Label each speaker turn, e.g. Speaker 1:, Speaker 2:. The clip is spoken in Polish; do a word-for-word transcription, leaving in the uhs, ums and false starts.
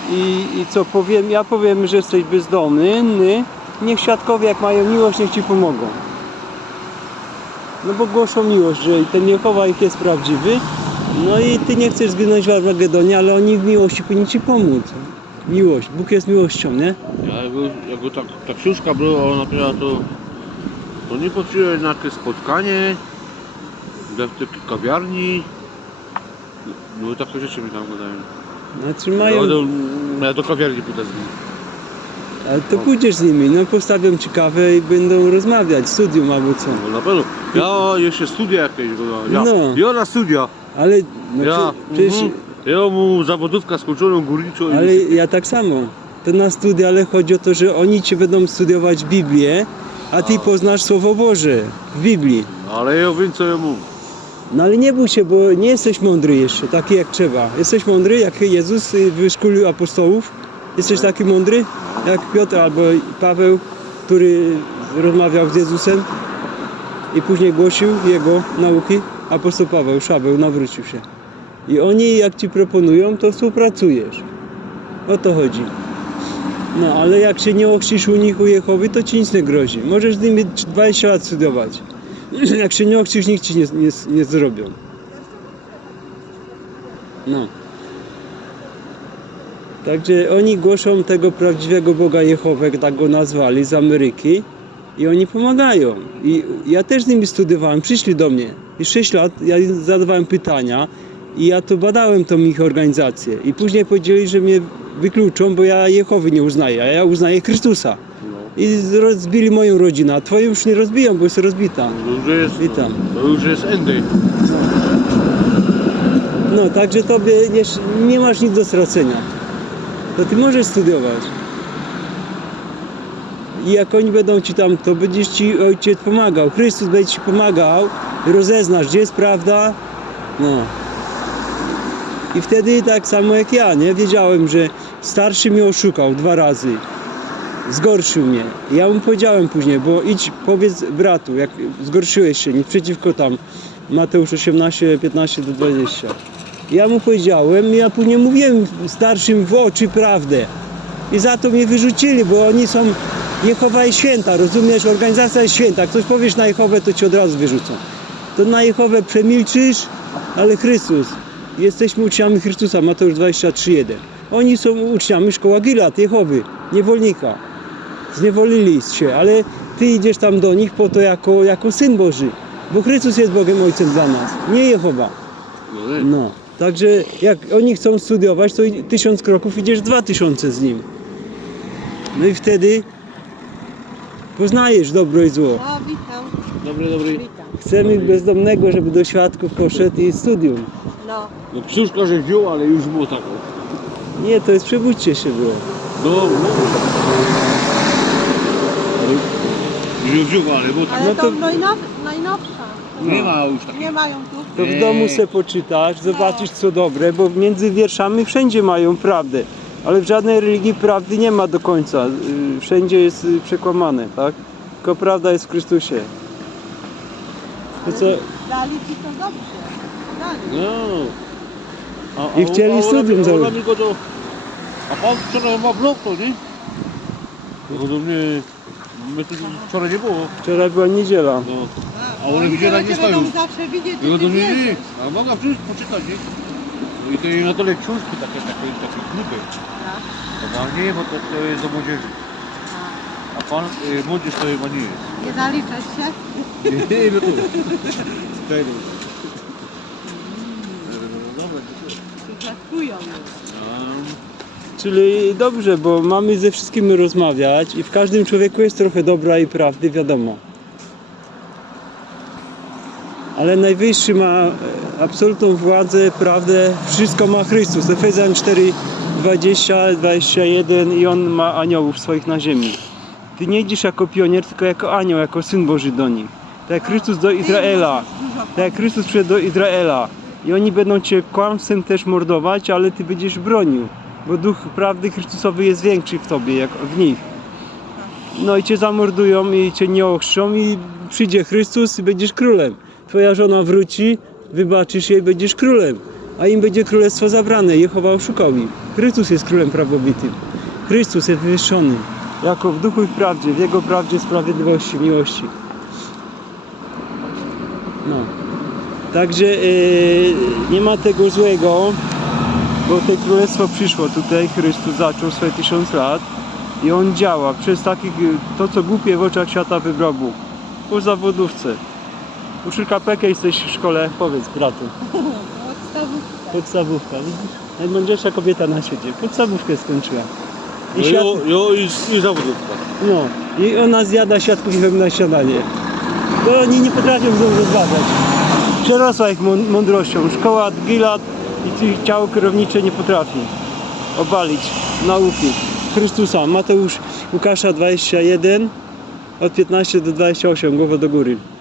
Speaker 1: I, I co powiem? Ja powiem, że jesteś bezdomny. Niech świadkowie, jak mają miłość, niech ci pomogą. No bo głoszą miłość, że ten Jehowa ich jest prawdziwy. No i ty nie chcesz zginąć w Armagedonie, ale oni w miłości powinni ci pomóc. Miłość. Bóg jest miłością, nie?
Speaker 2: Ja jakby, jakby tak, ta książka była napisana, to, to nie patrzyłem na jakieś spotkanie, w takiej kawiarni. No takie rzeczy mi tam gadają.
Speaker 1: Znaczy mają...
Speaker 2: Ja do, ja do kawiarni pójdę z nimi.
Speaker 1: Ale to pójdziesz z nimi, no postawią ci kawę i będą rozmawiać, studium albo co.
Speaker 2: No na pewno. Ja jeszcze studia jakieś, ja,
Speaker 1: No.
Speaker 2: ja na studia.
Speaker 1: Ale no
Speaker 2: Ja,
Speaker 1: przecież...
Speaker 2: mhm. Ja mu zawodówka skończoną górniczą.
Speaker 1: Ale
Speaker 2: i...
Speaker 1: ja tak samo. To na studia, ale chodzi o to, że oni ci będą studiować Biblię, a ty
Speaker 2: A.
Speaker 1: poznasz Słowo Boże w Biblii.
Speaker 2: Ale ja wiem co ja mówię.
Speaker 1: No ale nie bój się, bo nie jesteś mądry jeszcze, taki jak trzeba. Jesteś mądry, jak Jezus wyszkolił apostołów. Jesteś taki mądry, jak Piotr albo Paweł, który rozmawiał z Jezusem i później głosił Jego nauki. Apostoł Paweł, Szabeł, nawrócił się. I oni, jak ci proponują, to współpracujesz. O to chodzi. No, ale jak się nie ochrzcisz u nich, u Jehowy, to ci nic nie grozi. Możesz z nimi dwadzieścia lat studiować. Jak się nie ochrzcisz, nikt ci nie, nie, nie zrobią. No. Także oni głoszą tego prawdziwego Boga Jehowę, tak go nazwali, z Ameryki. I oni pomagają. I ja też z nimi studiowałem, przyszli do mnie. I sześć lat ja zadawałem pytania i ja to badałem tą ich organizację. I później powiedzieli, że mnie wykluczą, bo ja Jehowy nie uznaję, a ja uznaję Chrystusa.
Speaker 2: No.
Speaker 1: I rozbili moją rodzinę, a twoją już nie rozbiją, bo jest rozbita.
Speaker 2: To już jest,
Speaker 1: Witam.
Speaker 2: to już jest endy.
Speaker 1: No, także tobie nie, nie masz nic do stracenia. To ty możesz studiować. I jak oni będą ci tam, to będziesz ci ojciec pomagał. Chrystus będzie ci pomagał, rozeznasz, gdzie jest prawda. No. I wtedy tak samo jak ja, nie? Wiedziałem, że starszy mnie oszukał dwa razy. Zgorszył mnie. Ja mu powiedziałem później, bo idź, powiedz bratu, jak zgorszyłeś się, nie przeciwko tam. Mateusz osiemnaście, piętnaście do dwudziestu. Ja mu powiedziałem, ja później mówiłem starszym w oczy prawdę. I za to mnie wyrzucili, bo oni są... Jehowa jest święta, rozumiesz? Organizacja jest święta. Jak coś powiesz na Jehowę, to ci od razu wyrzucą. To na Jehowę przemilczysz, ale Chrystus. Jesteśmy uczniami Chrystusa, Mateusz dwadzieścia trzy jeden. Oni są uczniami szkoła Gilad, Jehowy, niewolnika. Zniewolili się, ale ty idziesz tam do nich po to jako, jako Syn Boży. Bo Chrystus jest Bogiem Ojcem dla nas, nie Jehowa. No, także jak oni chcą studiować, to tysiąc kroków idziesz dwa tysiące z nim. No i wtedy poznajesz dobro i zło.
Speaker 3: O, witam.
Speaker 2: Dobry, dobry.
Speaker 3: Witam.
Speaker 1: Chcemy bezdomnego, żeby do świadków poszedł i studium.
Speaker 3: No.
Speaker 2: No książka, że wziął, ale już było taką.
Speaker 1: Nie, to jest przebudźcie się było.
Speaker 2: No, no. Już wziął, ale było tak.
Speaker 3: Ale
Speaker 1: No
Speaker 3: to,
Speaker 1: to-
Speaker 3: najnow, najnowsza.
Speaker 2: Nie ma już takiej.
Speaker 3: Nie mają tu.
Speaker 1: To w domu se poczytasz, zobaczysz co dobre, bo między wierszami wszędzie mają prawdę. Ale w żadnej religii prawdy nie ma do końca. Y, Wszędzie jest y, przekłamane, tak? Tylko prawda jest w Chrystusie. To co?
Speaker 3: Dali ci to dobrze. Dali.
Speaker 2: No. A,
Speaker 1: I chcieli
Speaker 2: a- a
Speaker 1: studium
Speaker 2: ona-
Speaker 1: założyć.
Speaker 2: ona mi go to... A pan wczoraj ma blok, to nie? No do mnie... My tu wczoraj nie było.
Speaker 1: Wczoraj była niedziela.
Speaker 2: No. A one w niedzielę nie
Speaker 3: Ludzie
Speaker 2: stoją.
Speaker 3: będą zawsze widzieć,
Speaker 2: No
Speaker 3: że
Speaker 2: do
Speaker 3: ty
Speaker 2: mnie nie.
Speaker 3: wierzysz.
Speaker 2: A mogę przyjść poczytać, nie? No i to na dole książki takie, takie, takie kniby.
Speaker 3: Tak.
Speaker 2: A nie, bo to, to jest do młodzieży. A pan y, młodzież to chyba nie jest.
Speaker 3: Nie zaliczać się?
Speaker 2: Nie, no to... Czekaj, no. Dobra,
Speaker 3: Żartują.
Speaker 1: Czyli dobrze, bo mamy ze wszystkimi rozmawiać i w każdym człowieku jest trochę dobra i prawdy, wiadomo. Ale Najwyższy ma e, absolutną władzę, prawdę, wszystko ma Chrystus. Efezjan cztery, dwadzieścia, dwadzieścia jeden i on ma aniołów swoich na ziemi. Ty nie idziesz jako pionier, tylko jako anioł, jako Syn Boży do nich. Tak jak Chrystus do Izraela. Tak jak Chrystus przyszedł do Izraela. I oni będą cię kłamstwem też mordować, ale ty będziesz bronił. Bo duch prawdy Chrystusowy jest większy w tobie, jak w nich. No i cię zamordują i cię nie ochrzczą i przyjdzie Chrystus i będziesz królem. Twoja żona wróci, wybaczysz jej, będziesz królem. a im będzie królestwo zabrane. Jehowa oszukał ich. Chrystus jest królem prawowitym. Chrystus jest wywyższony. Jako w duchu i w prawdzie, w Jego prawdzie, sprawiedliwości, miłości. No. Także yy, nie ma tego złego, bo to królestwo przyszło tutaj, Chrystus zaczął swoje tysiąc lat i On działa przez takich, to co głupie w oczach świata wybrał Bóg. Po zawodówce. Uczylka Pekę jesteś w szkole, powiedz bratu.
Speaker 3: Podstawówka.
Speaker 1: Podstawówka, widzisz? Najmądrzejsza kobieta na świecie. Podstawówkę skończyła. I
Speaker 2: No
Speaker 1: świat...
Speaker 2: jo, jo i, i zawodówka.
Speaker 1: No, i ona zjada siatkówkę na śniadanie. To oni nie potrafią znowu rozważać. Przerosła ich mą- mądrością. Szkoła od Gilad i tych ciało kierownicze nie potrafi obalić nauki Chrystusa. Mateusz, Łukasza dwadzieścia jeden, od piętnaście do dwudziestu ośmiu, głowę do góry.